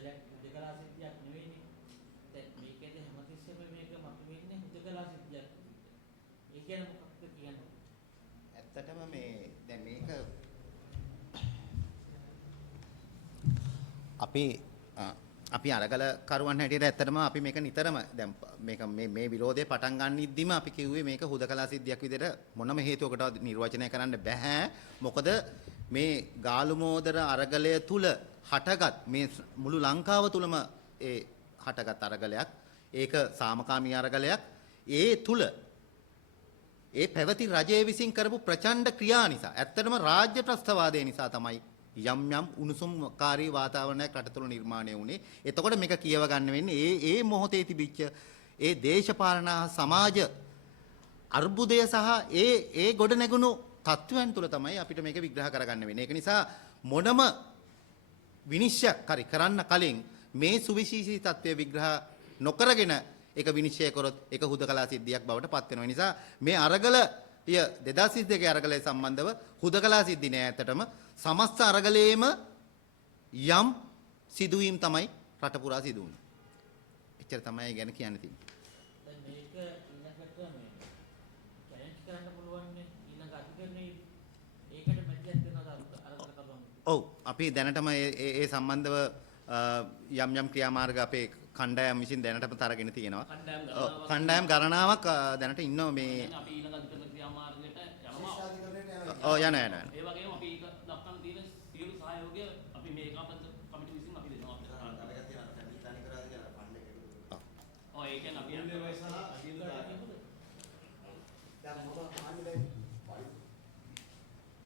හුදකලා සිද්ධියක් නෙවෙයිනේ. දැන් මේකේදී හැමතිස්සෙම මේක මතුවෙන්නේ හුදකලා සිද්ධියක් විදිහට. ඒ කියන්නේ මොකක්ද කියන්නේ? ඇත්තටම මේ දැන් මේක අපි අරගල කරුවන් හැටියට ඇත්තටම අපි මේක නිතරම දැන් මේක මේ විරෝධය පටන් ගන්නිද්දිම අපි කිව්වේ මේක හුදකලා සිද්ධියක් විදිහට මොනම හේතුවකටවත් නිර්වචනය කරන්න බෑ. මොකද මේ ගාලුමෝදර අරගලය තුල හටගත් මේ මුළු ලංකාව තුලම ඒ හටගත් අරගලයක්. ඒක සාමකාමී අරගලයක්. ඒ තුල ඒ පැවති රජය විසින් කරපු ප්‍රචණ්ඩ ක්‍රියා නිසා ඇත්තටම රාජ්‍ය ප්‍රස්ථවාදය නිසා තමයි යම් යම් උණුසුම්කාරී වාතාවරණයක් රට තුළ නිර්මාණය වුණේ. එතකොට මේක කියව ගන්න වෙන්නේ ඒ මොහොතේ තිබිච්ච ඒ දේශපාලන සමාජ අර්බුදය සහ ඒ ගොඩ නැගුණු තත්ත්වයන් තුළ තමයි අපිට මේක විග්‍රහ කරගන්න වෙන්නේ. ඒක නිසා මොනම විනිශ්චයක් කරන්න කලින් මේ සුවිශේෂී තත්ත්වය විග්‍රහ නොකරගෙන ඒක විනිශ්චය කරොත් ඒක හුදකලා සිද්ධියක් බවට පත් වෙනවා. ඒ නිසා මේ අරගලය 2022 අරගලය සම්බන්ධව හුදකලා සිද්ධි නෑ. ඇත්තටම සමස්ත අරගලයේම යම් සිදුවීම් තමයි රට පුරා සිදු වුණේ. එච්චර තමයි ගැන කියන්න තියෙන්නේ. දැන් මේක ඊළඟට මේ චැලෙන්ජ් කරන්න පුළුවන් නේ ඊළඟ අධිකරණයේ ඒකට මැදිහත් වෙනවා අරගල කරුවන්. ඔව් අපි දැනටම ඒ සම්බන්ධව යම් ක්‍රියාමාර්ග අපේ කණ්ඩායම් විසින් දැනටම තරගෙන තියෙනවා. කණ්ඩායම් ගණනාවක් දැනට ඉන්නවා මේ අපි ඊළඟ අධිකරණ ක්‍රියාමාර්ගයට යනවා. ඔව් යන. ඒ වගේම අපි ඒක දක්වන තියෙන සියලු සහයෝගය අපි මේ ඒකාබද්ධ කමිටු විසින් අපි දෙනවා අපිට. ඔව් ඒ කියන්නේ අපි